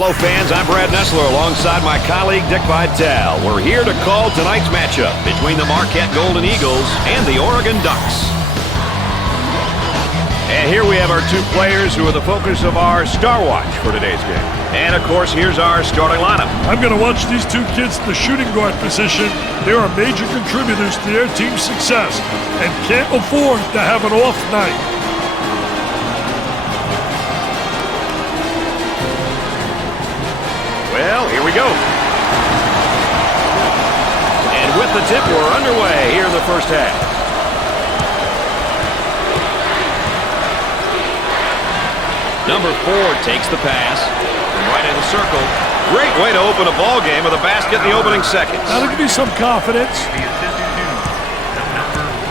Hello, fans. I'm Brad Nessler alongside my colleague Dick Vitale. We're here to call tonight's matchup between the Marquette Golden Eagles and the Oregon Ducks. And here we have our two players who are the focus of our Star Watch for today's game. And, of course, here's our starting lineup. I'm going to watch these two kids at the shooting guard position. They are major contributors to their team's success and can't afford to have an off night. Well, here we go. And with the tip, we're underway here in the first half. Number 4 takes the pass. Right in the circle. Great way to open a ball game with a basket in the opening seconds. That'll give me some confidence.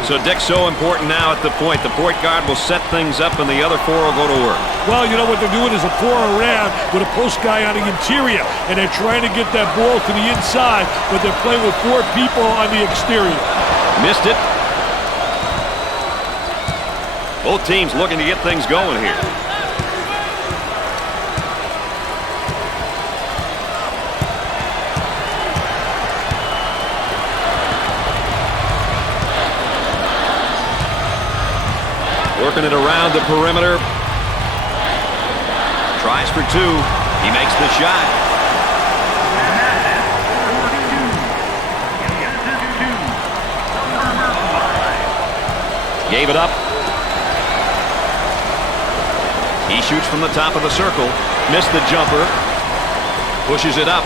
So Dick's so important now at the point. The point guard will set things up and the other 4 will go to work. Well, you know what they're doing is a 4 around with a post guy on the interior. And they're trying to get that ball to the inside, but they're playing with 4 people on the exterior. Missed it. Both teams looking to get things going here. Working it around the perimeter. Tries for 2. He makes the shot. Gave it up. He shoots from the top of the circle. Missed the jumper. Pushes it up.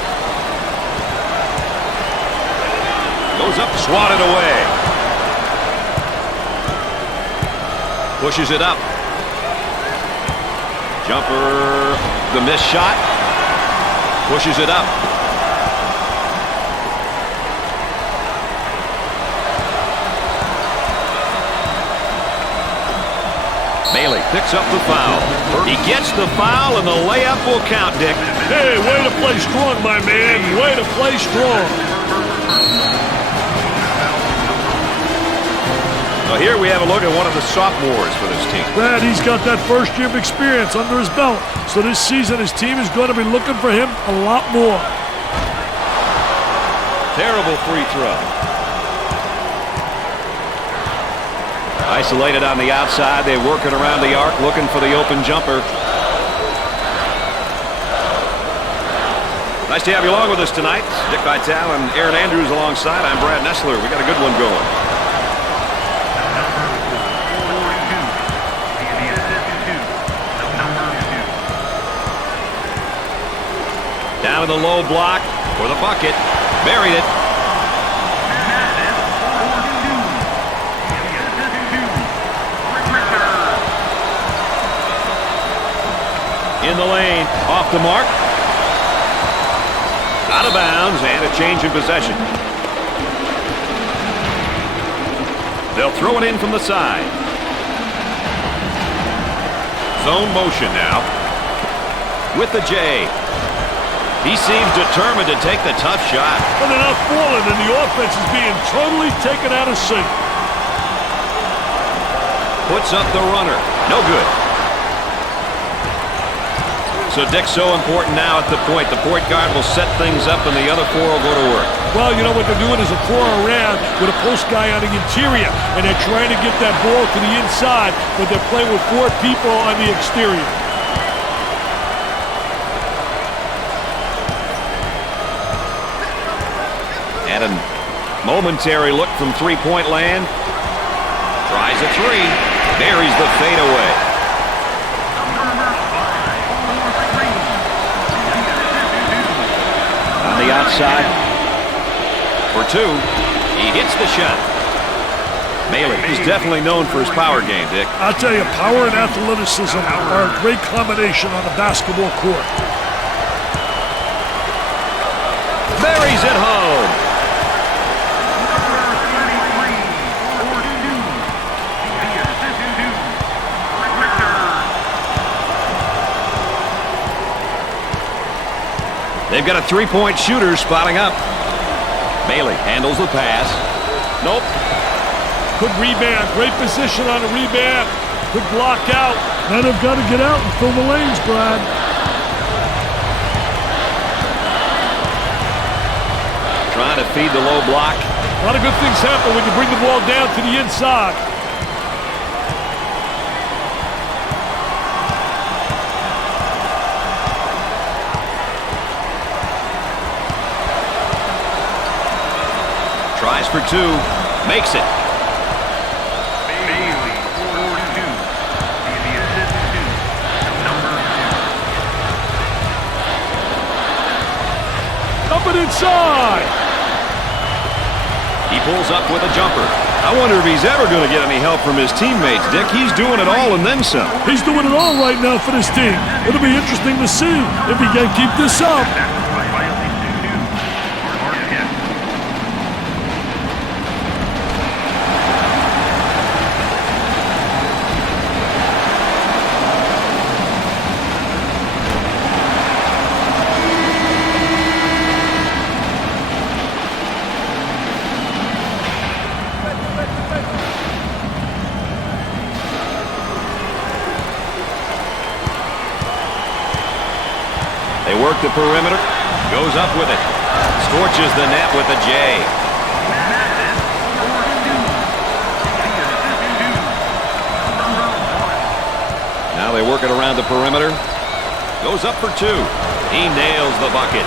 Goes up, swatted away. Pushes it up. Jumper, the missed shot. Pushes it up. Bailey picks up the foul. He gets the foul and the layup will count, Dick. Hey, way to play strong, my man. Way to play strong. Well, here we have a look at one of the sophomores for this team. Brad, he's got that first year of experience under his belt. So this season, his team is going to be looking for him a lot more. Terrible free throw. Isolated on the outside. They're working around the arc, looking for the open jumper. Nice to have you along with us tonight. Dick Vitale and Aaron Andrews alongside. I'm Brad Nessler. We got a good one going. Down in the low block for the bucket. Buried it. In the lane. Off the mark. Out of bounds and a change in possession. They'll throw it in from the side. Zone motion now. With the J. He seems determined to take the tough shot. But they're not falling, and the offense is being totally taken out of sync. Puts up the runner. No good. So Dick's so important now at the point. The point guard will set things up, and the other 4 will go to work. Well, you know what they're doing is a 4 around with a post guy on the interior, and they're trying to get that ball to the inside, but they're playing with 4 people on the exterior. And a momentary look from three-point land. Tries a 3. Buries the fadeaway. On the outside. For 2. He hits the shot. Bailey is definitely known for his power game, Dick. I'll tell you, power and athleticism are a great combination on a basketball court. Buries it home. They've got a three-point shooter spotting up. Bailey handles the pass. Nope. Good rebound. Great position on the rebound. Good block out. Now they've got to get out and fill the lanes, Brad. trying to feed the low block. A lot of good things happen when you bring the ball down to the inside. Tries for two. Makes it. Up and inside. He pulls up with a jumper. I wonder if he's ever going to get any help from his teammates, Dick. He's doing it all and then some. He's doing it all right now for this team. It'll be interesting to see if he can keep this up. They work the perimeter. Goes up with it. Scorches the net with a J. Now they work it around the perimeter. Goes up for two. He nails the bucket.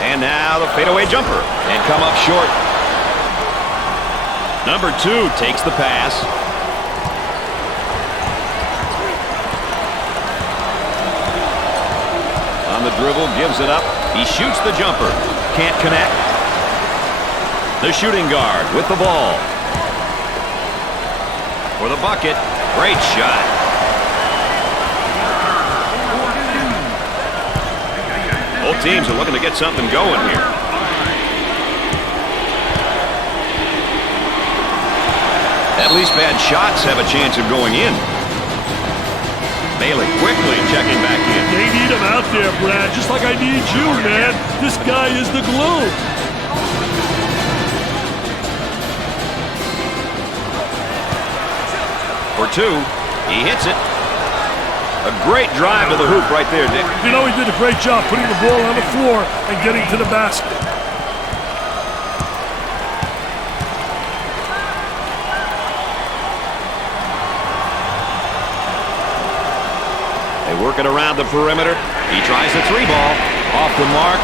And now the fadeaway jumper. And come up short. Number two takes the pass. On the dribble, gives it up. He shoots the jumper. Can't connect. The shooting guard with the ball. For the bucket. Great shot. Both teams are looking to get something going here. At least bad shots have a chance of going in. Bailey quickly checking back in. They need him out there, Brad, just like I need you, man. This guy is the glue. For two, he hits it. A great drive to the hoop right there, Dick. You know, he did a great job putting the ball on the floor and getting to the basket. They work it around the perimeter. He tries the three ball. Off the mark.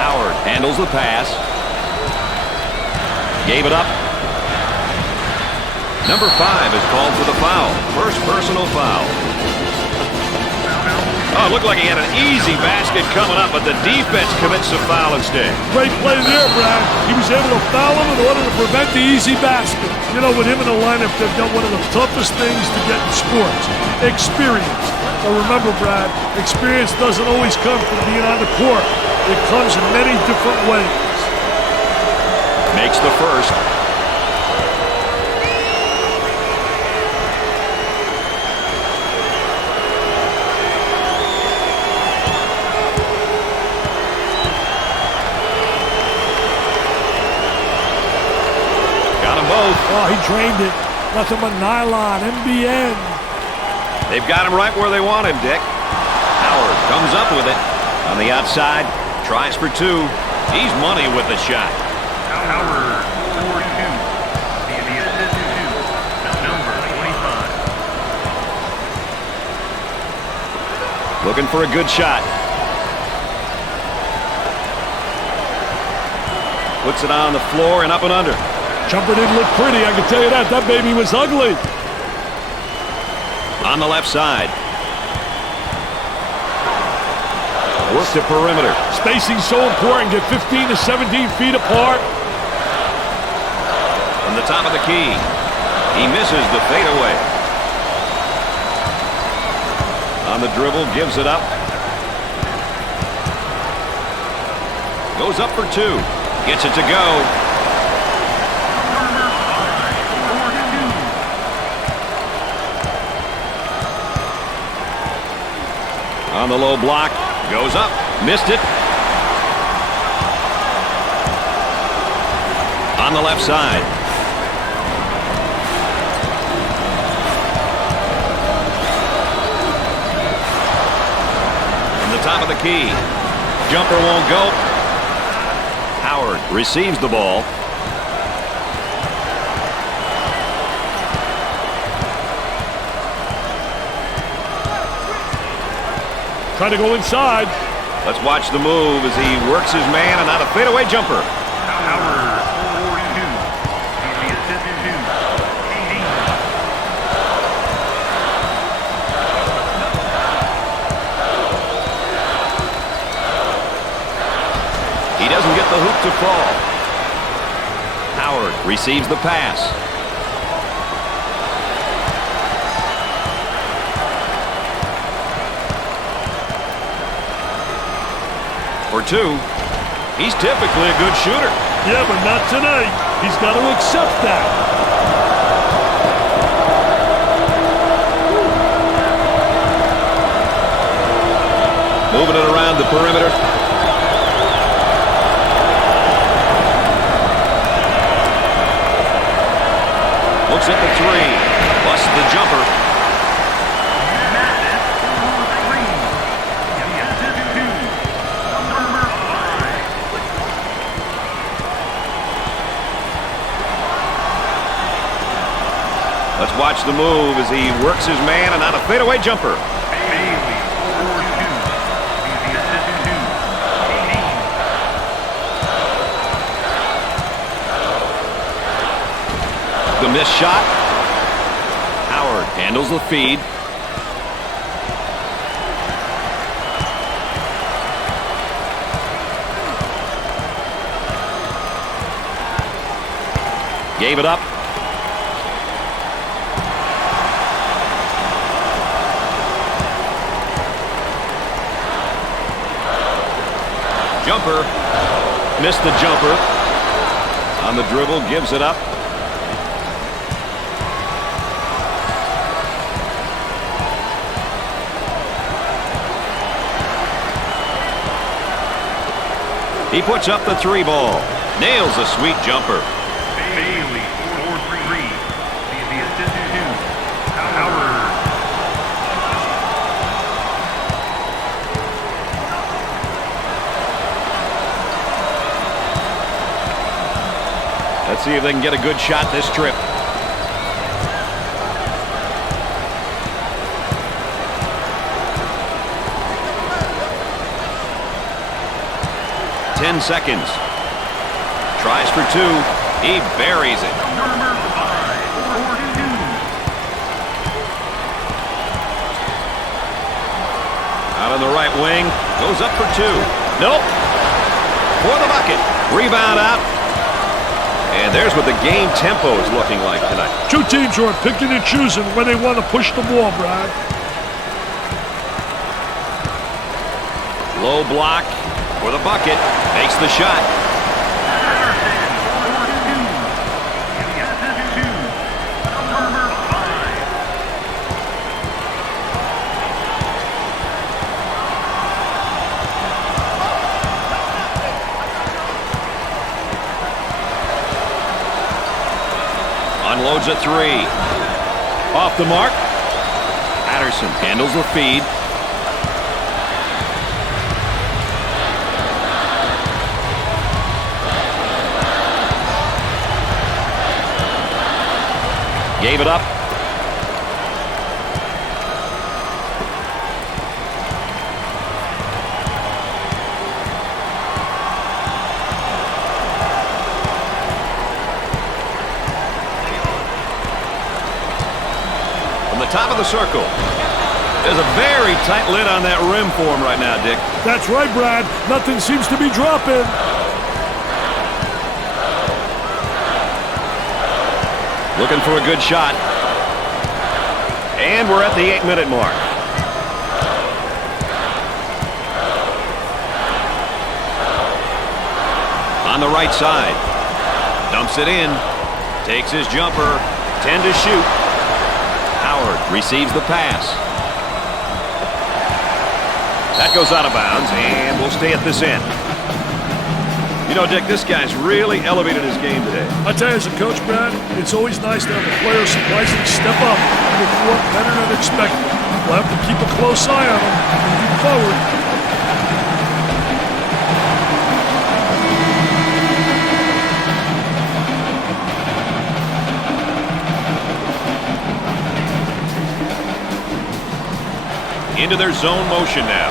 Howard handles the pass. Gave it up. Number 5 is called for the foul. First personal foul. Oh, it looked like he had an easy basket coming up, but the defense commits a foul instead. Great play there, Brad. He was able to foul him in order to prevent the easy basket. You know, with him in the lineup, they've done one of the toughest things to get in sports. Experience. Now remember, Brad, experience doesn't always come from being on the court. It comes in many different ways. Makes the first. Oh, he drained it. Nothing but nylon, MBN. They've got him right where they want him, Dick. Howard comes up with it. On the outside, tries for two. He's money with the shot. Howard, 42. The assistant number 25. Looking for a good shot. Puts it on the floor and up and under. Jumper didn't look pretty, I can tell you that. That baby was ugly. On the left side. Work the perimeter. Spacing's so important. Get 15 to 17 feet apart. From the top of the key. He misses the fadeaway. On the dribble, gives it up. Goes up for two. Gets it to go. On the low block, goes up, missed it. On on the left side. From the top of the key. Jumper won't go. Howard receives the ball. Trying to go inside. Let's watch the move as he works his man and on a fadeaway jumper. Howard, 42. The assistant to KD. He doesn't get the hoop to fall. Howard receives the pass. For two. He's typically a good shooter. Yeah, but not tonight. He's got to accept that. Moving it around the perimeter. Looks at the three. Busts the jumper. Let's watch the move as he works his man and on a fadeaway jumper. Bailey, 4-2. He's the assistant to KD. The missed shot. Howard handles the feed. Gave it up. Jumper. Missed the jumper. On the dribble, gives it up. He puts up the three ball. Nails a sweet jumper. Bailey, 4-3. He's the assistant to Howard. Let's see if they can get a good shot this trip. Ten seconds. Tries for two. He buries it. Number 5, 4-2. Out on the right wing. Goes up for two. Nope. For the bucket. Rebound out. And there's what the game tempo is looking like tonight. Two teams who are picking and choosing when they want to push the ball, Brad. Low block for the bucket. Makes the shot. Patterson, 4-2. He's the assistant to number 5. Unloads a three. Off the mark. Patterson handles the feed. Gave it up. Top of the circle. There's a very tight lid on that rim for him right now, Dick. That's right, Brad. Nothing seems to be dropping. Looking for a good shot. And we're at the 8-minute mark. On the right side. Dumps it in. Takes his jumper. 10 to shoot. Howard receives the pass. That goes out of bounds, and we'll stay at this end. You know, Dick, this guy's really elevated his game today. I tell you, as a coach, Brad, it's always nice to have a player surprisingly step up and perform better than expected. We'll have to keep a close eye on him moving forward. Into their zone motion now.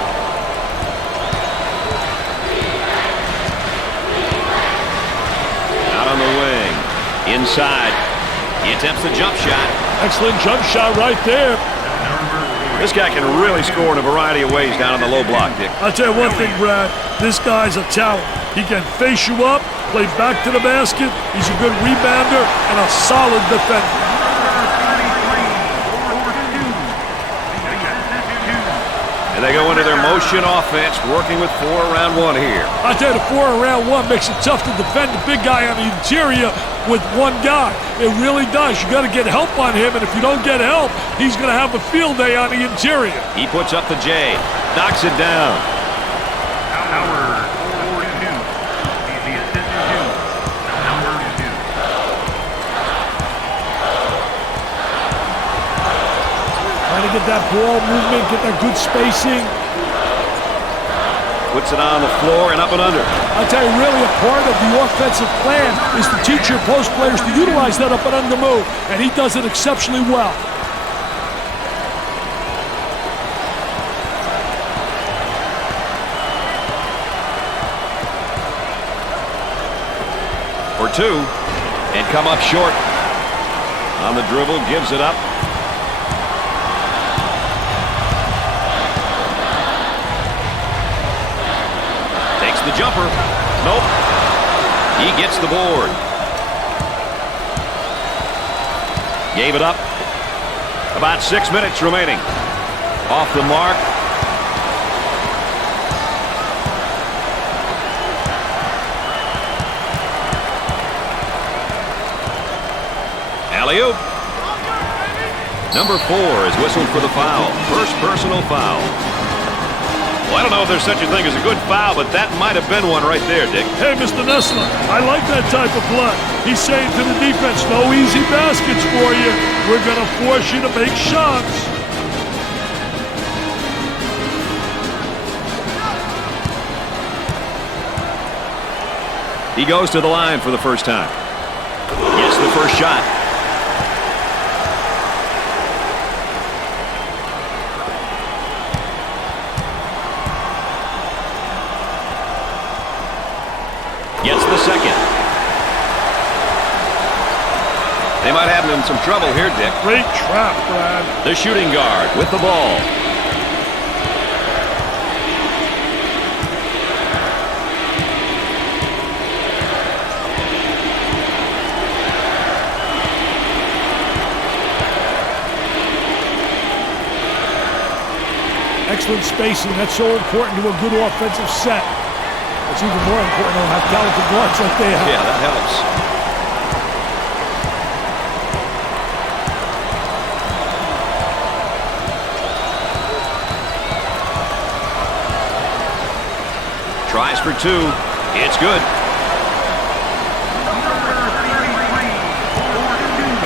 Out on the wing. Inside. He attempts the jump shot. Excellent jump shot right there. This guy can really score in a variety of ways down on the low block, Dick. I'll tell you one thing, Brad. This guy's a talent. He can face you up, play back to the basket. He's a good rebounder and a solid defender. And they go into their motion offense, working with 4 around 1 here. I tell you, the 4 around 1 makes it tough to defend the big guy on the interior with one guy. It really does. You got to get help on him, and if you don't get help, he's going to have a field day on the interior. He puts up the J, knocks it down. Howard, 42. He's the assistant two. Number 2. Trying to get that ball movement, get that good spacing. Puts it on the floor and up and under. I'll tell you, really a part of the offensive plan is to teach your post players to utilize that up and under move, and he does it exceptionally well. For 2, and come up short. On the dribble, gives it up. The jumper. Nope. He gets the board. Gave it up. About 6 minutes remaining. Off the mark. Alley-oop. Number 4 is whistled for the foul. First personal foul. Well, I don't know if there's such a thing as a good foul, but that might have been one right there, Dick. Hey, Mr. Nessler, I like that type of play. He's saying to the defense, no easy baskets for you. We're going to force you to make shots. He goes to the line for the first time. Gets the first shot. Gets the second. They might have him in some trouble here, Dick. Great trap, Brad. The shooting guard with the ball. Excellent spacing. That's so important to a good offensive set. It's even more important to have talented guards like they have. Yeah, that helps. Tries for 2. It's good.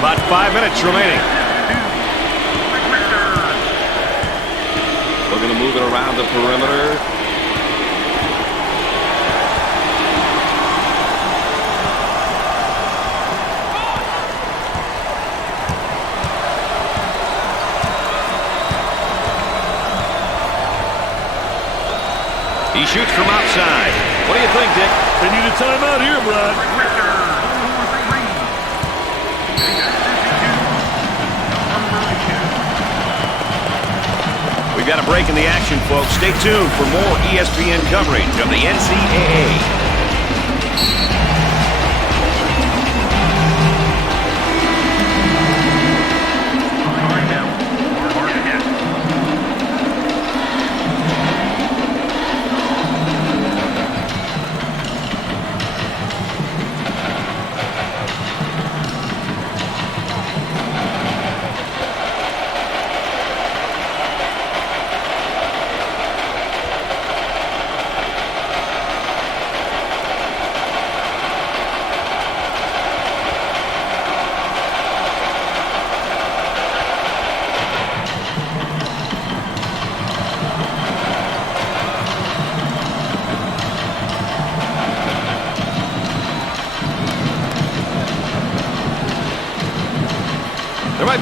About 5 minutes remaining. We're going to move it around the perimeter. He shoots from outside. What do you think, Dick? They need a timeout here, Brad. We've got a break in the action, folks. Stay tuned for more ESPN coverage of the NCAA.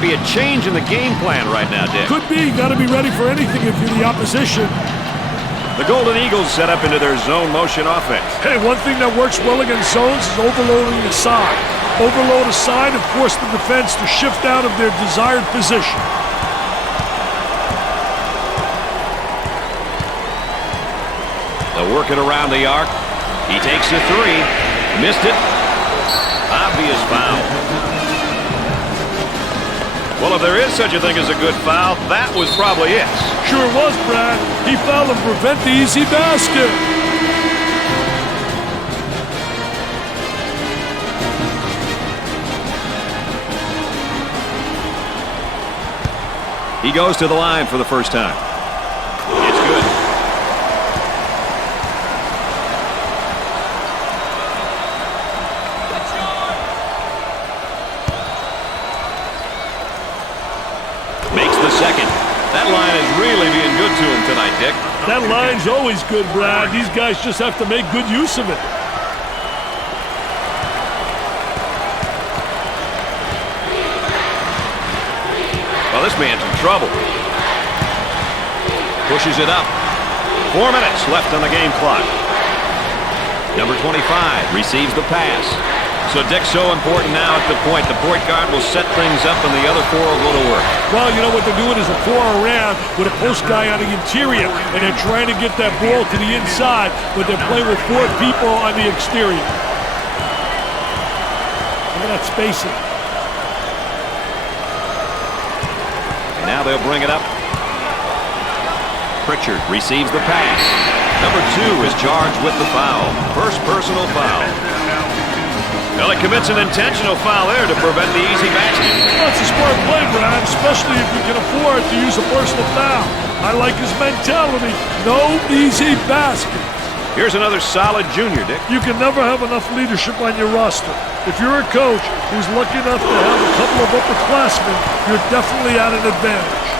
be a change in the game plan right now, Dick. Could be. Got to be ready for anything if you're the opposition. The Golden Eagles set up into their zone motion offense. Hey, one thing that works well against zones is overloading the side. Overload a side and force the defense to shift out of their desired position. They'll work it around the arc. He takes the three. Missed it. Obvious foul. Well, if there is such a thing as a good foul, that was probably it. Sure was, Brad. He fouled to prevent the easy basket. He goes to the line for the first time. It's good. Makes the second. That line is really being good to him tonight, Dick. That line's always good, Brad. These guys just have to make good use of it. Well, this man's in trouble. Pushes it up. 4 minutes left on the game clock. Number 25 receives the pass. So, Dick, so important now at the point. The point guard will set things up and the other four will go to work. Well, you know what they're doing is a 4-around with a post guy on the interior, and they're trying to get that ball to the inside, but they're playing with 4 people on the exterior. Look at that spacing. Now they'll bring it up. Pritchard receives the pass. Number 2 is charged with the foul. First personal foul. Well, he commits an intentional foul there to prevent the easy basket. Well, it's a smart play, Brad, especially if you can afford to use a personal foul. I like his mentality. No easy baskets. Here's another solid junior, Dick. You can never have enough leadership on your roster. If you're a coach who's lucky enough to have a couple of upperclassmen, you're definitely at an advantage.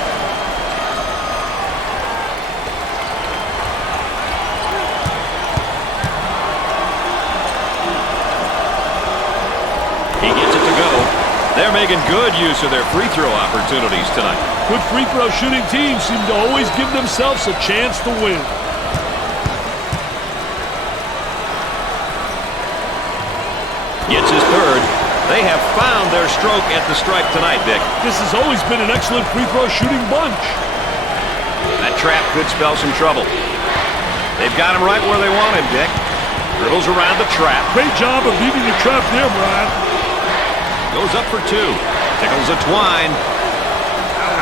He gets it to go. They're making good use of their free throw opportunities tonight. Good free throw shooting teams seem to always give themselves a chance to win. Gets his third. They have found their stroke at the stripe tonight, Dick. This has always been an excellent free throw shooting bunch. That trap could spell some trouble. They've got him right where they want him, Dick. Dribbles around the trap. Great job of beating the trap there, Brad. Goes up for 2. Tickles a twine.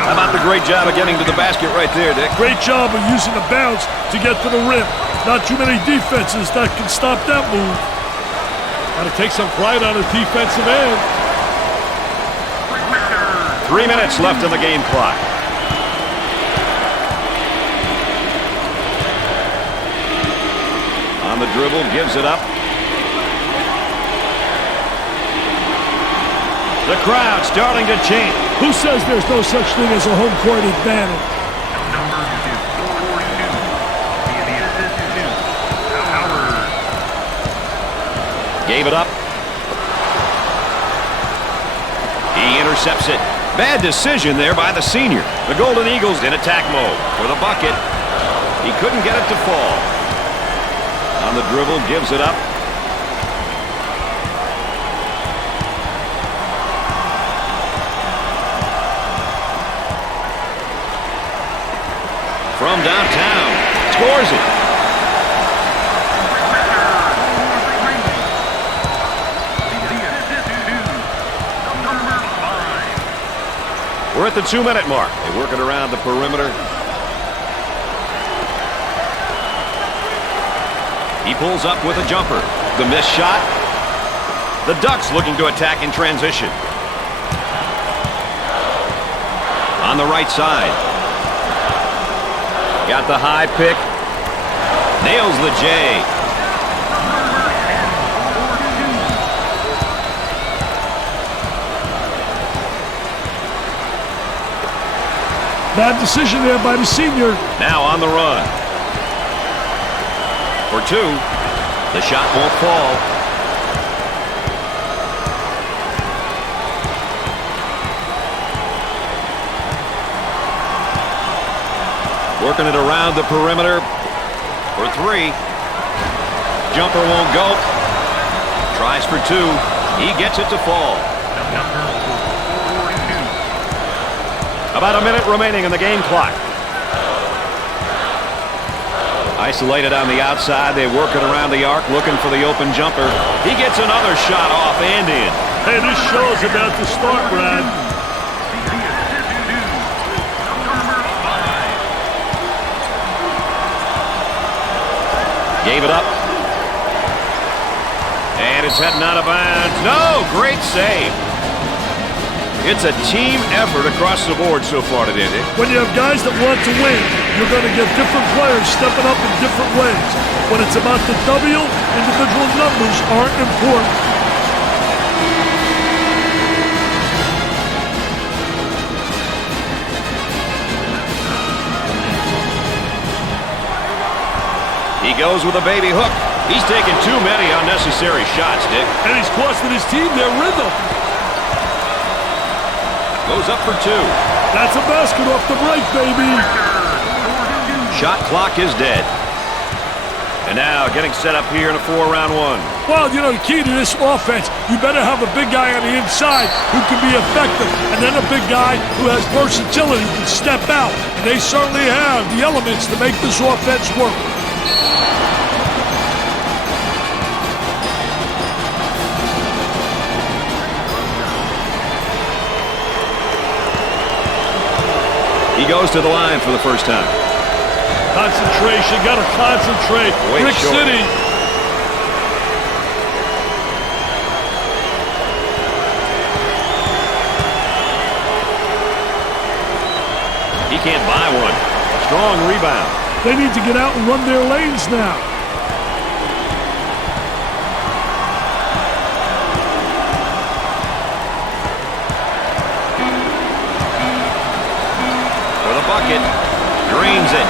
How about the great job of getting to the basket right there, Dick? Great job of using the bounce to get to the rim. Not too many defenses that can stop that move. Got to take some pride on the defensive end. 3 minutes left on the game clock. On the dribble, gives it up. The crowd starting to chant. Who says there's no such thing as a home court advantage? Number 42, the assistant to Howard. Gave it up. He intercepts it. Bad decision there by the senior. The Golden Eagles in attack mode for the bucket. He couldn't get it to fall. On the dribble, gives it up. From downtown, scores it. We're at the 2-minute mark. They work it around the perimeter. He pulls up with a jumper. The missed shot. The Ducks looking to attack in transition. On the right side. Got the high pick. Nails the J. Bad decision there by the senior. Now on the run. For 2. The shot won't fall. Working it around the perimeter for 3. Jumper won't go. Tries for 2. He gets it to fall. About a minute remaining in the game clock. Isolated on the outside. They work it around the arc, looking for the open jumper. He gets another shot off and in. Hey, this show's about to start, Brad. Gave it up. And it's heading out of bounds. No, great save. It's a team effort across the board so far today, Dick. When you have guys that want to win, you're going to get different players stepping up in different ways. When it's about the W, individual numbers aren't important. He goes with a baby hook. He's taken too many unnecessary shots, Dick. And he's costing his team their rhythm. Goes up for 2. That's a basket off the break, baby. Shot clock is dead. And now getting set up here in a 4-round 1. Well, you know, the key to this offense, you better have a big guy on the inside who can be effective, and then a big guy who has versatility, who can step out. And they certainly have the elements to make this offense work. He goes to the line for the first time. Concentration, got to concentrate. Brick City. He can't buy one. Strong rebound. They need to get out and run their lanes now. Bucket, drains it.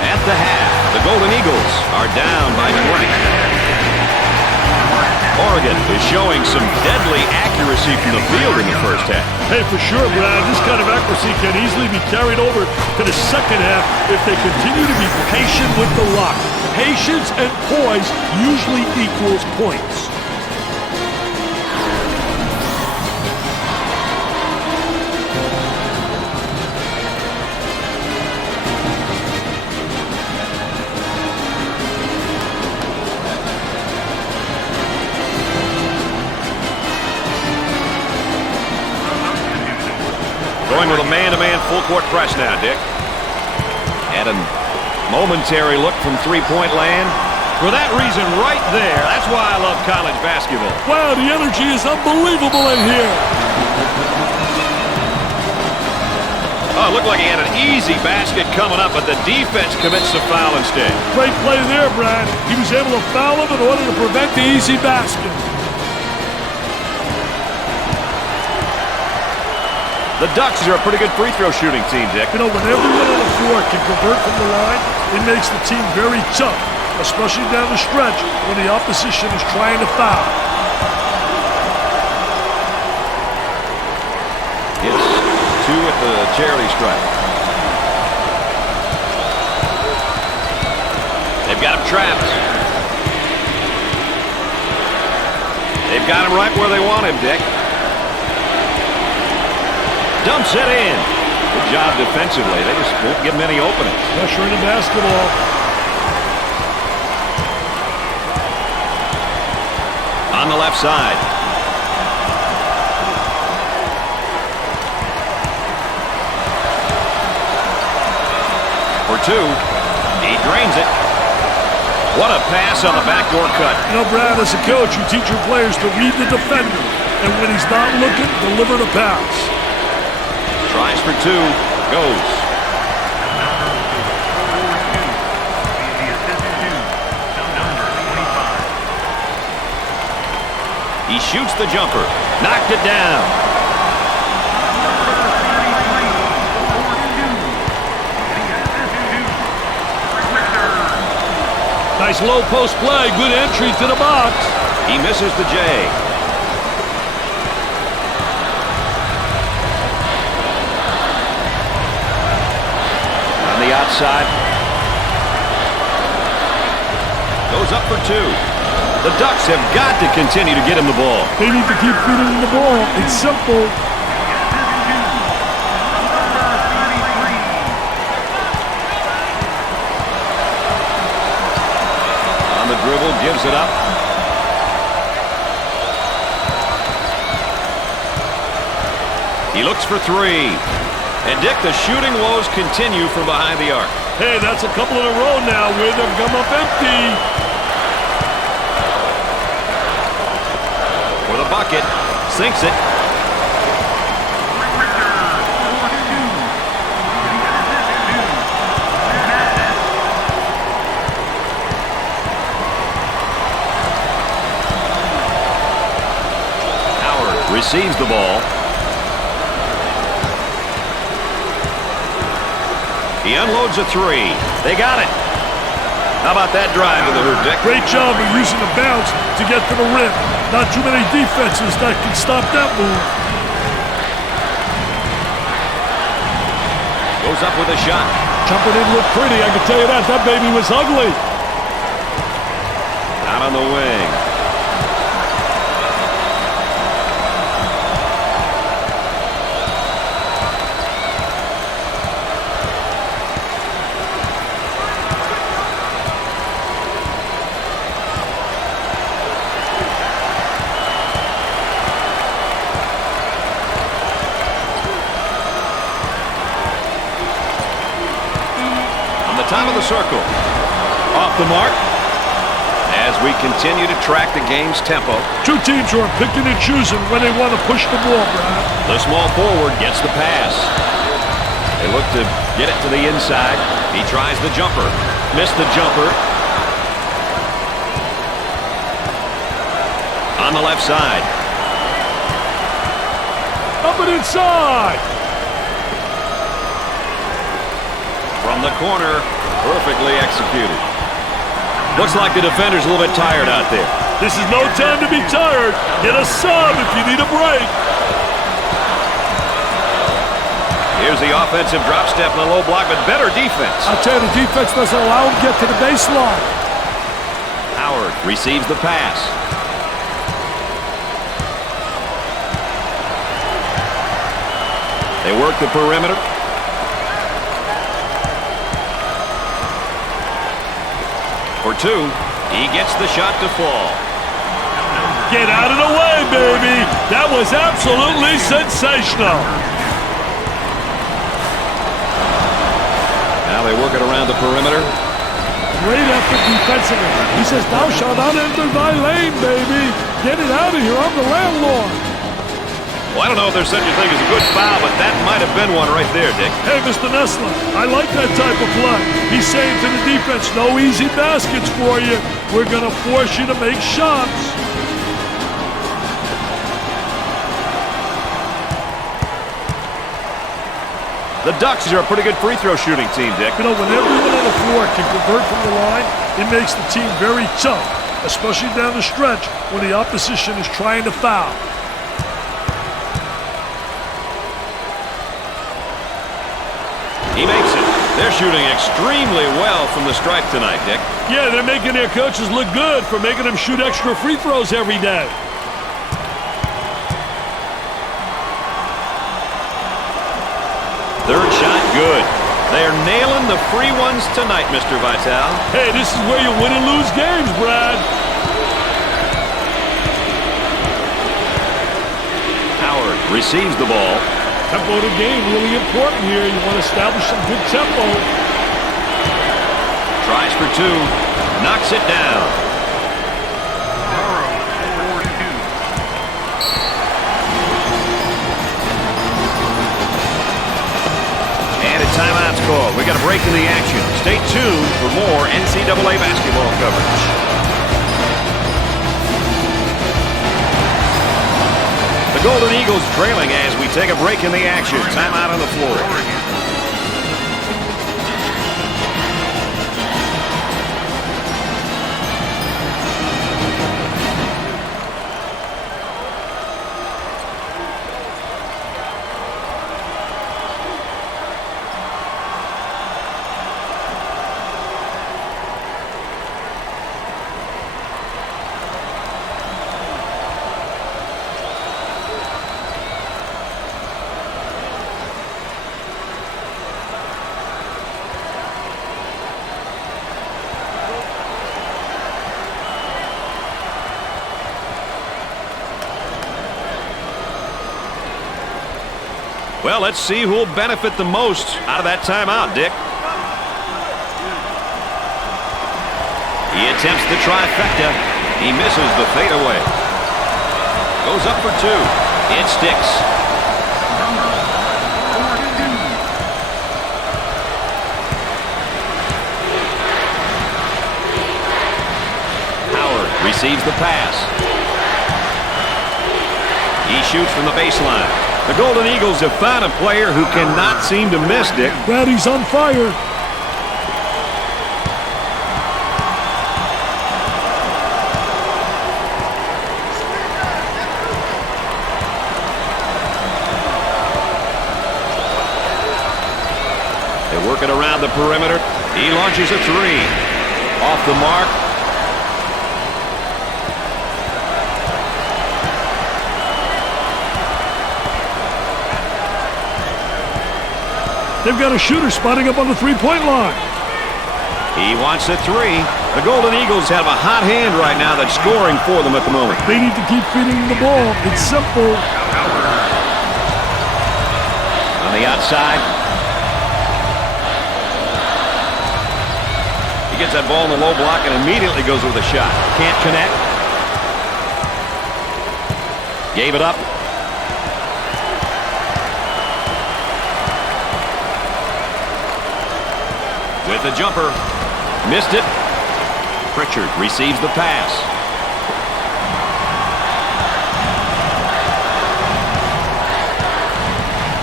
At the half, the Golden Eagles are down by 20. Oregon is showing some deadly accuracy from the field in the first half. Hey, for sure, Brad. This kind of accuracy can easily be carried over to the second half if they continue to be patient with the rock. Patience and poise usually equals points. Going with a man-to-man full-court press now, Dick. And a momentary look from three-point land. For that reason right there, that's why I love college basketball. Wow, the energy is unbelievable in here. Oh, it looked like he had an easy basket coming up, but the defense commits the foul instead. Great play there, Brad. He was able to foul him in order to prevent the easy basket. The Ducks are a pretty good free throw shooting team, Dick. You know, when everyone on the floor can convert from the line, it makes the team very tough, especially down the stretch when the opposition is trying to foul. It's 2 at the charity stripe. They've got him trapped. They've got him right where they want him, Dick. Dumps it in. Good job defensively. They just won't give him any openings. Pressure in the basketball. On the left side. For 2. He drains it. What a pass on the backdoor cut. You know, Brad, as a coach, you teach your players to read the defender. And when he's not looking, deliver the pass. Tries for 2. Goes. He shoots the jumper. Knocked it down. Nice low post play. Good entry to the box. He misses the J. side. Goes up for 2. The Ducks have got to continue to get him the ball. They need to keep feeding him the ball. It's simple. On the dribble, gives it up. He looks for 3. And Dick, the shooting woes continue from behind the arc. Hey, that's a couple in a row now where they've come up empty. For the bucket. Sinks it. Howard receives the ball. He unloads a 3. They got it. How about that drive to the hoop, Dick? Great job of using the bounce to get to the rim. Not too many defenses that can stop that move. Goes up with a shot. Jumping in looked pretty, I can tell you that. That baby was ugly. Out on the wing. Top of the circle. Off the mark. As we continue to track the game's tempo. Two teams who are picking and choosing when they want to push the ball, Brad. The small forward gets the pass. They look to get it to the inside. He tries the jumper. Missed the jumper. On the left side. Up and inside. From the corner. Perfectly executed. Looks like the defender's a little bit tired out there. This is no time to be tired. Get a sub if you need a break. Here's the offensive drop step and a low block, but better defense. I'll tell you, the defense doesn't allow him to get to the baseline. Howard receives the pass. They work the perimeter. For 2, he gets the shot to fall. Get out of the way, baby. That was absolutely sensational. Now they work it around the perimeter. Great effort defensively. He says, thou shalt not enter thy lane, baby. Get it out of here. I'm the landlord. Well, I don't know if there's such a thing as a good foul, but that might have been one right there, Dick. Hey, Mr. Nessler, I like that type of play. He's saying to the defense, no easy baskets for you. We're going to force you to make shots. The Ducks are a pretty good free throw shooting team, Dick. You know, when everyone on the floor can convert from the line, it makes the team very tough, especially down the stretch when the opposition is trying to foul. He makes it. They're shooting extremely well from the stripe tonight, Dick. Yeah, they're making their coaches look good for making them shoot extra free throws every day. Third shot, good. They're nailing the free ones tonight, Mr. Vital. Hey, this is where you win and lose games, Brad. Howard receives the ball. Tempo of the game really important here. You want to establish some good tempo. Tries for 2. Knocks it down. And a timeout's called. We got a break in the action. Stay tuned for more NCAA basketball coverage. The Golden Eagles trailing as we take a break in the action. Timeout on the floor. Well, let's see who will benefit the most out of that timeout, Dick. He attempts the trifecta. He misses the fadeaway. Goes up for two. It sticks. Howard receives the pass. He shoots from the baseline. The Golden Eagles have found a player who cannot seem to miss, Dick. Brad, he's on fire. They work it around the perimeter. He launches a three. Off the mark. They've got a shooter spotting up on the three-point line. He wants a three. The Golden Eagles have a hot hand right now that's scoring for them at the moment. They need to keep feeding the ball. It's simple. On the outside. He gets that ball in the low block and immediately goes with a shot. Can't connect. Gave it up. With the jumper. Missed it. Pritchard receives the pass.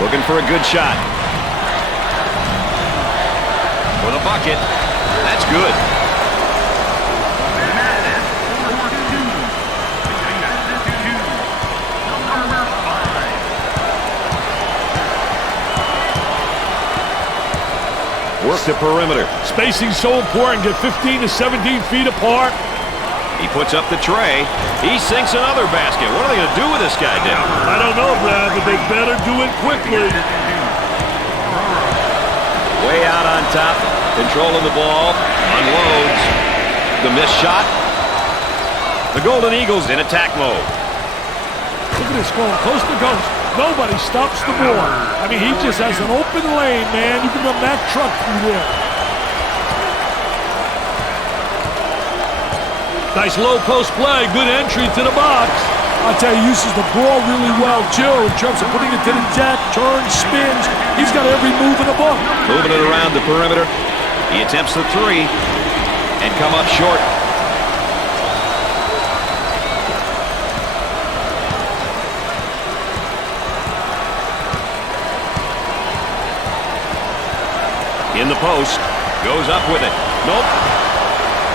Looking for a good shot. For the bucket. That's good. Work the perimeter. Spacing's so important. Get 15 to 17 feet apart. He puts up the tray. He sinks another basket. What are they going to do with this guy, Dick? I don't know, Brad, but they better do it quickly. Way out on top. Controlling the ball. Unloads. The missed shot. The Golden Eagles in attack mode. Look at this going coast to coast. Nobody stops the ball. I mean, he just has an open lane, man. You can run that truck through there. Nice low post play. Good entry to the box. I'll tell you, he uses the ball really well, too, in terms of putting it to the deck, turns, spins. He's got every move in the book. Moving it around the perimeter. He attempts the three and come up short. In the post. Goes up with it. Nope.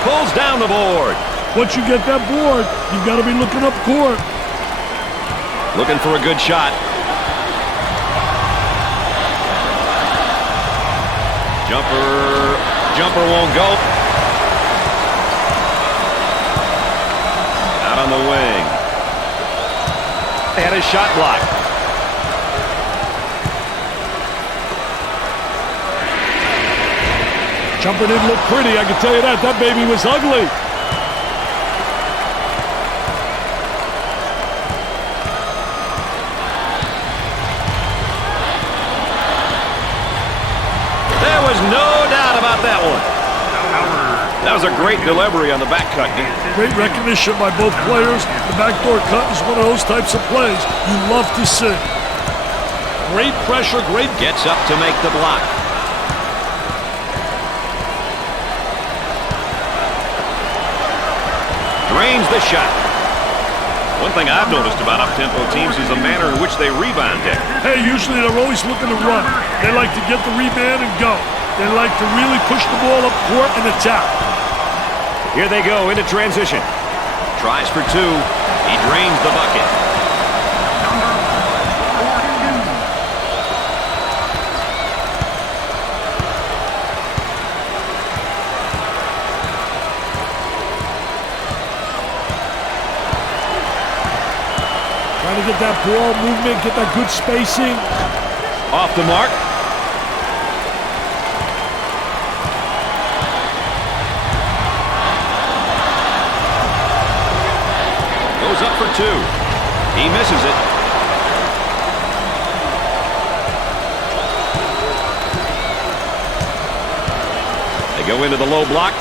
Pulls down the board. Once you get that board, you've got to be looking up court. Looking for a good shot. Jumper won't go. Out on the wing. Had his shot blocked. Jumper didn't look pretty, I can tell you that. That baby was ugly. There was no doubt about that one. That was a great delivery on the back cut. Great recognition by both players. The backdoor cut is one of those types of plays you love to see. Great pressure, great. Gets up to make the block. Drains the shot. One thing I've noticed about up-tempo teams is the manner in which they rebound it. Hey, usually they're always looking to run. They like to get the rebound and go. They like to really push the ball up court and attack. Here they go into transition. Tries for two. He drains the bucket. Trying to get that ball movement, get that good spacing. Off the mark. Goes up for two. He misses it. They go into the low block.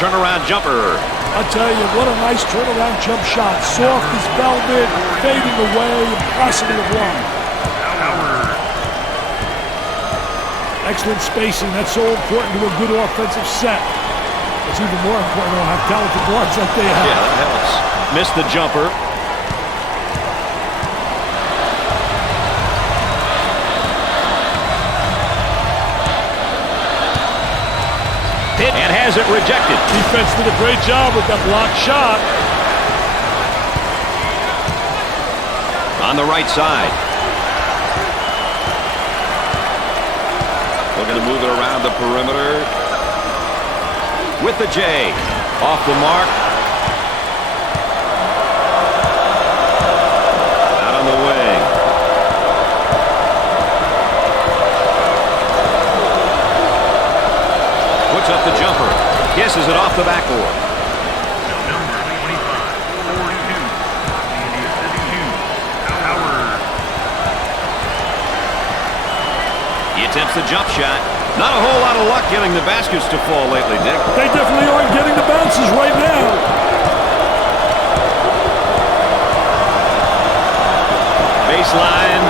Turnaround jumper. I tell you, what a nice turnaround jump shot. Soft as velvet, fading away, impossible to block. Excellent spacing. That's so important to a good offensive set. It's even more important to have talented guards like they have. Yeah, that helps. Missed the jumper. Hit and has it rejected. Defense did a great job with that blocked shot. On the right side. Looking to move it around the perimeter. With the J. Off the mark. Out on the wing. Puts up the jumper. Kisses it off the backboard. He attempts the jump shot. Not a whole lot of luck getting the baskets to fall lately, Dick. They definitely aren't getting the bounces right now. Baseline.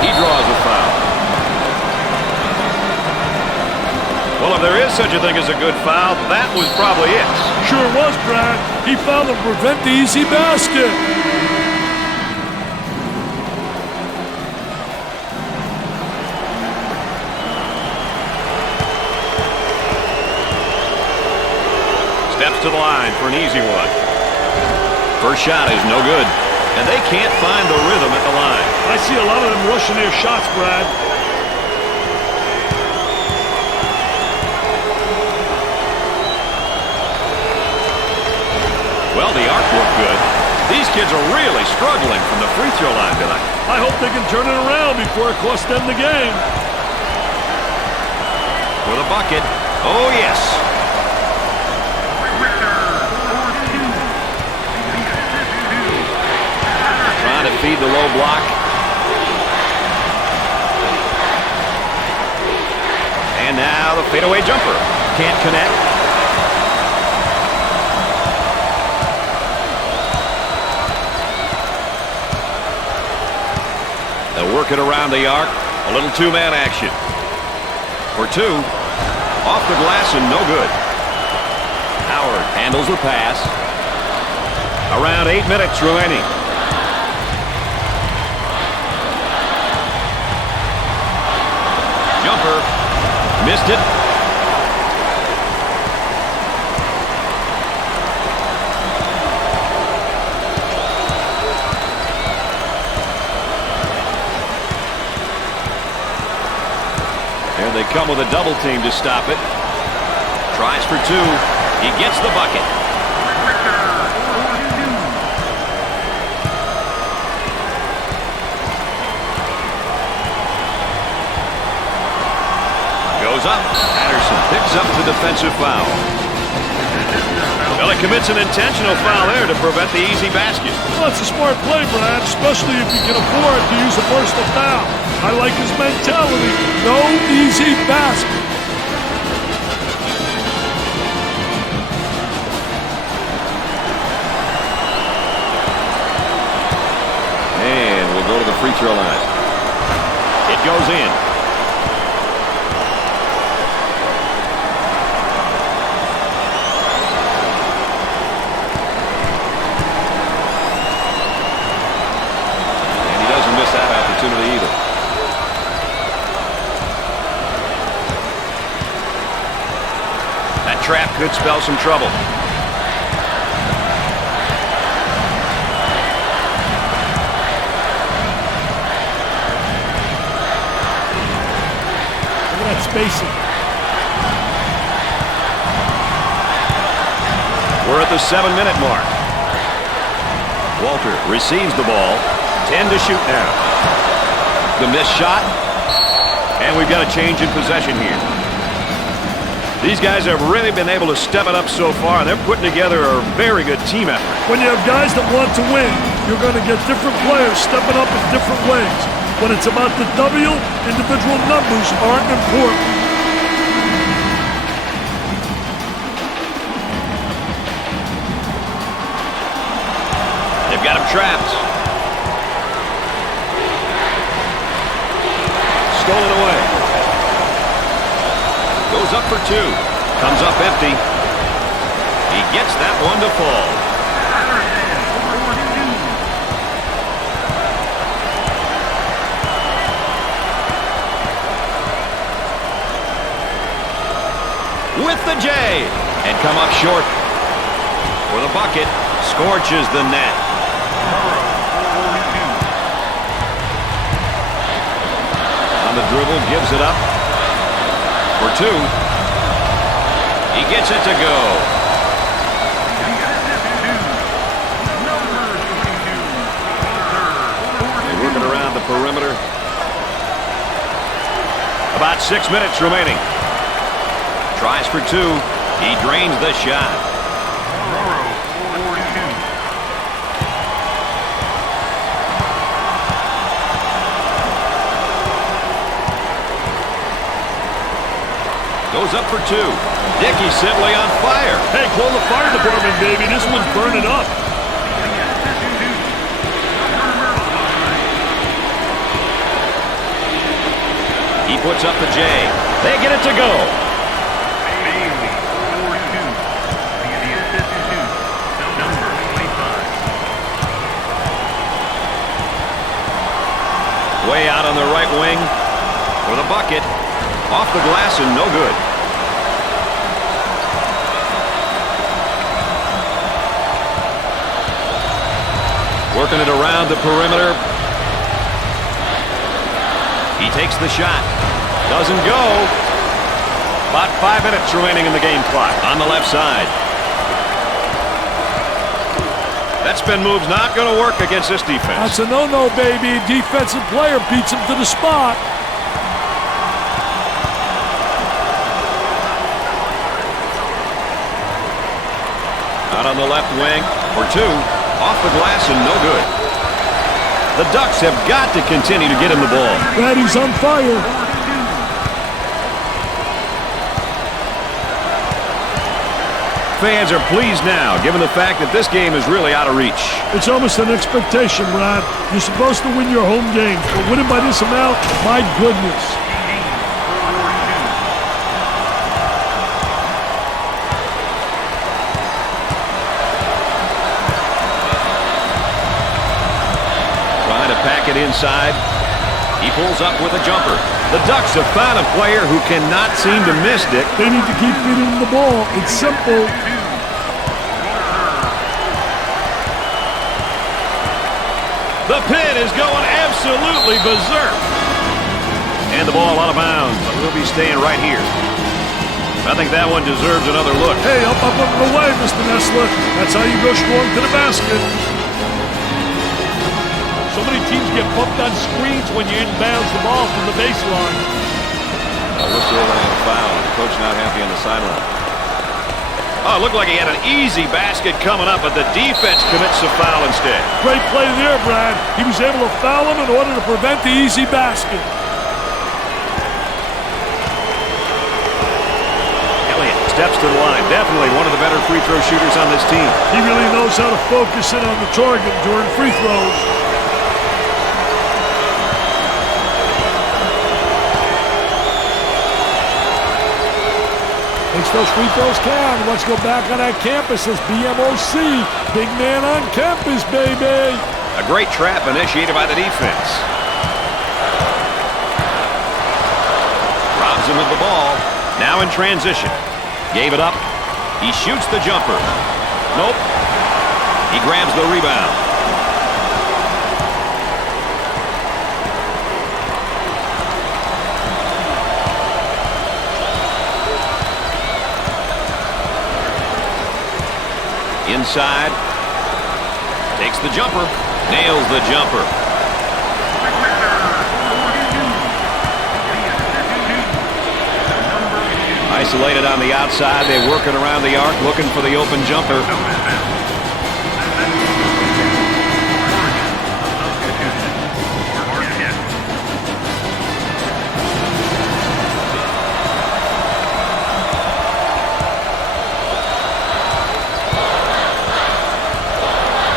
He draws a foul. Well, if there is such a thing as a good foul, that was probably it. Sure was, Brad. He fouled to prevent the easy basket. Steps to the line for an easy one. First shot is no good, and they can't find the rhythm at the line. I see a lot of them rushing their shots, Brad. Well, the arc looked good. These kids are really struggling from the free throw line tonight. I hope they can turn it around before it costs them the game. For the bucket. Oh, yes. Trying to feed the low block. And now the fadeaway jumper. Can't connect. They'll work it around the arc. A little two-man action. For two. Off the glass and no good. Howard handles the pass. Around 8 minutes remaining. Jumper. Missed it. Here they come with a double team to stop it. Tries for two. He gets the bucket. Goes up. Patterson picks up the defensive foul. Well, he commits an intentional foul there to prevent the easy basket. Well, it's a smart play, Brad, especially if you can afford to use a personal foul. I like his mentality. No easy basket. And we'll go to the free throw line. It goes in. And he doesn't miss that opportunity either. That trap could spell some trouble. Spacing. We're at the 7-minute mark. Walter receives the ball. 10 to shoot now. The missed shot. And we've got a change in possession here. These guys have really been able to step it up so far, and they're putting together a very good team effort. When you have guys that want to win, you're going to get different players stepping up in different ways. When it's about the W, individual numbers aren't important. got him trapped. Stolen away. Goes up for 2. Comes up empty. He gets that one to fall. With the J. And come up short. For the bucket. Scorches the net. On the dribble. Gives it up. For 2. He gets it to go. They're working around the perimeter. About 6 minutes remaining. Tries for 2. He drains the shot. Goes up for 2. Dickey's simply on fire. Hey, call the fire department, baby. This one's burning up. He puts up the J. They get it to go. Way out on the right wing for the bucket. Off the glass and no good. Working it around the perimeter. He takes the shot. Doesn't go. About 5 minutes remaining in the game clock on the left side. That spin move's not going to work against this defense. That's a no-no, baby. Defensive player beats him to the spot. Out on the left wing for 2. Off the glass and no good. The Ducks have got to continue to get him the ball. Brady's on fire. Fans are pleased now, given the fact that this game is really out of reach. It's almost an expectation, Brad. You're supposed to win your home games, but winning by this amount, my goodness. Trying to pack it inside. He pulls up with a jumper. The Ducks have found a player who cannot seem to miss, Dick. They need to keep feeding him the ball. It's simple. The pin is going absolutely berserk. And the ball out of bounds, but we'll be staying right here. I think that one deserves another look. Hey, up and away, Mr. Nessler. That's how you go strong to the basket. So many teams get bumped on screens when you inbounds the ball from the baseline. Looks like they have a foul. The coach not happy on the sideline. Oh, it looked like he had an easy basket coming up, but the defense commits a foul instead. Great play there, Brad. He was able to foul him in order to prevent the easy basket. Elliott steps to the line. Definitely one of the better free throw shooters on this team. He really knows how to focus in on the target during free throws. Makes those free throws count. Let's go back on that campus as BMOC. Big man on campus, baby. A great trap initiated by the defense. Robs him with the ball. Now in transition. Gave it up. He shoots the jumper. Nope. He grabs the rebound. Inside. Takes the jumper. Nails the jumper. Isolated on the outside. They're working around the arc, looking for the open jumper.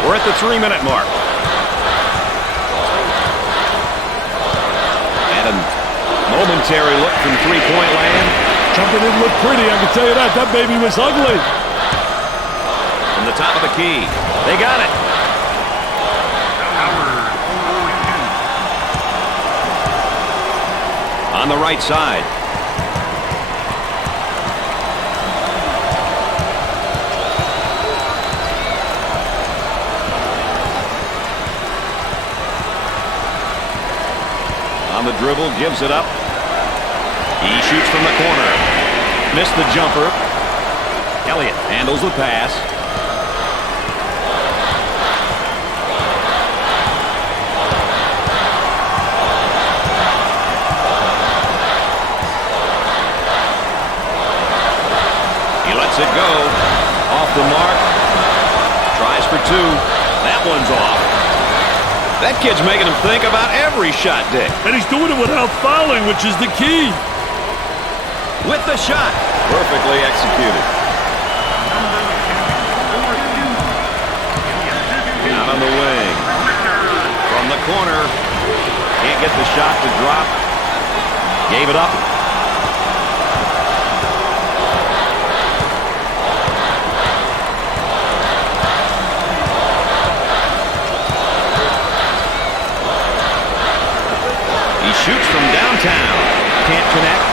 We're at the 3-minute mark. And a momentary look from three-point land. Jumper didn't look pretty, I can tell you that. That baby was ugly. From the top of the key. They got it. On the right side. On the dribble, gives it up. He shoots from the corner. Missed the jumper. Elliott handles the pass. He lets it go. Off the mark. Tries for two. That one's off. That kid's making him think about every shot, Dick. And he's doing it without fouling, which is the key. With the shot. Perfectly executed. Out on the wing. From the corner. Can't get the shot to drop. Gave it up. He shoots from downtown. Can't connect.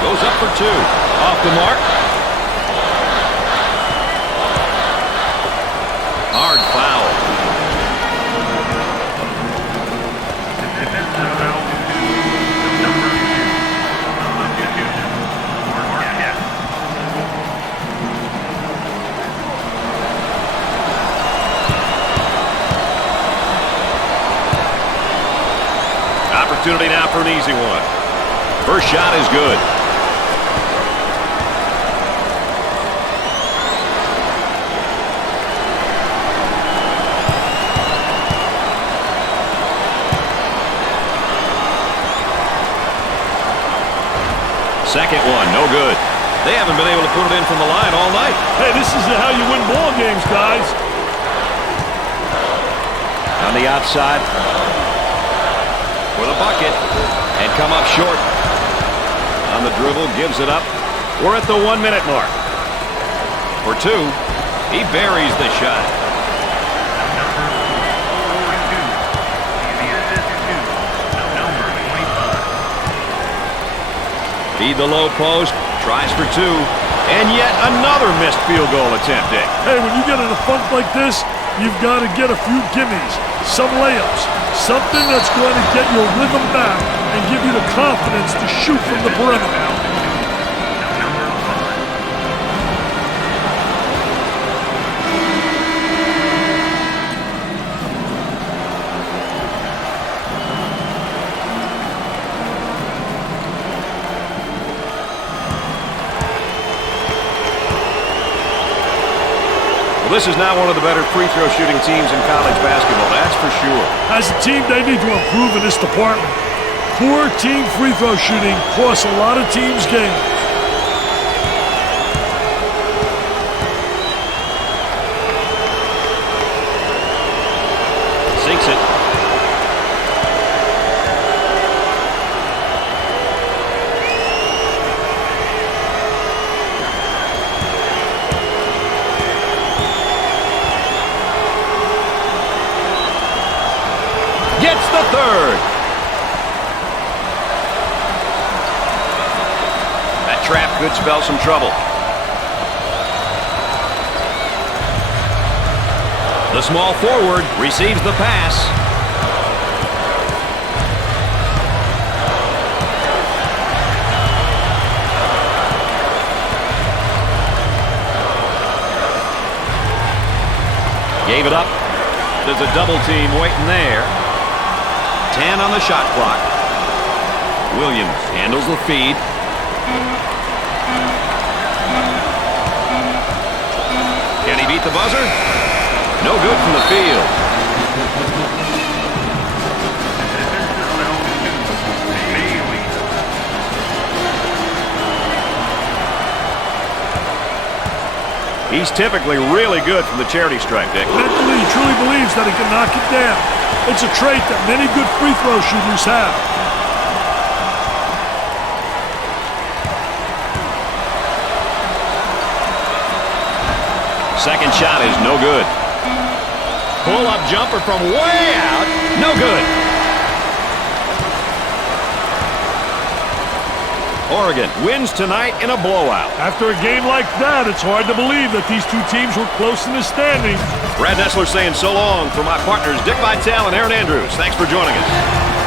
Goes up for two. Off the mark. Hard foul. Opportunity now for an easy one. First shot is good. Second one, no good. They haven't been able to put it in from the line all night. Hey, this is how you win ball games, guys. On the outside for the bucket and come up short. On the dribble, gives it up. We're at the 1-minute mark. For two, he buries the shot. Feed the low post, tries for two, and yet another missed field goal attempt, Dick. Hey, when you get in a funk like this, you've got to get a few gimmies, some layups, something that's going to get your rhythm back and give you the confidence to shoot from the perimeter. Well, this is now one of the better free throw shooting teams in college basketball, that's for sure. As a team, they need to improve in this department. Poor team free throw shooting costs a lot of teams games. Sinks it. Gets the third. That trap could spell some trouble. The small forward receives the pass. Gave it up. There's a double team waiting there. 10 on the shot clock. Williams handles the feed. Can he beat the buzzer? No good from the field. He He's typically really good from the charity stripe, Dick. Mentally, he truly believes that he can knock it down. It's a trait that many good free throw shooters have. Second shot is no good. Pull-up jumper from way out. No good. Oregon wins tonight in a blowout. After a game like that, it's hard to believe that these two teams were close in the standings. Brad Nessler saying so long for my partners Dick Vitale and Aaron Andrews. Thanks for joining us.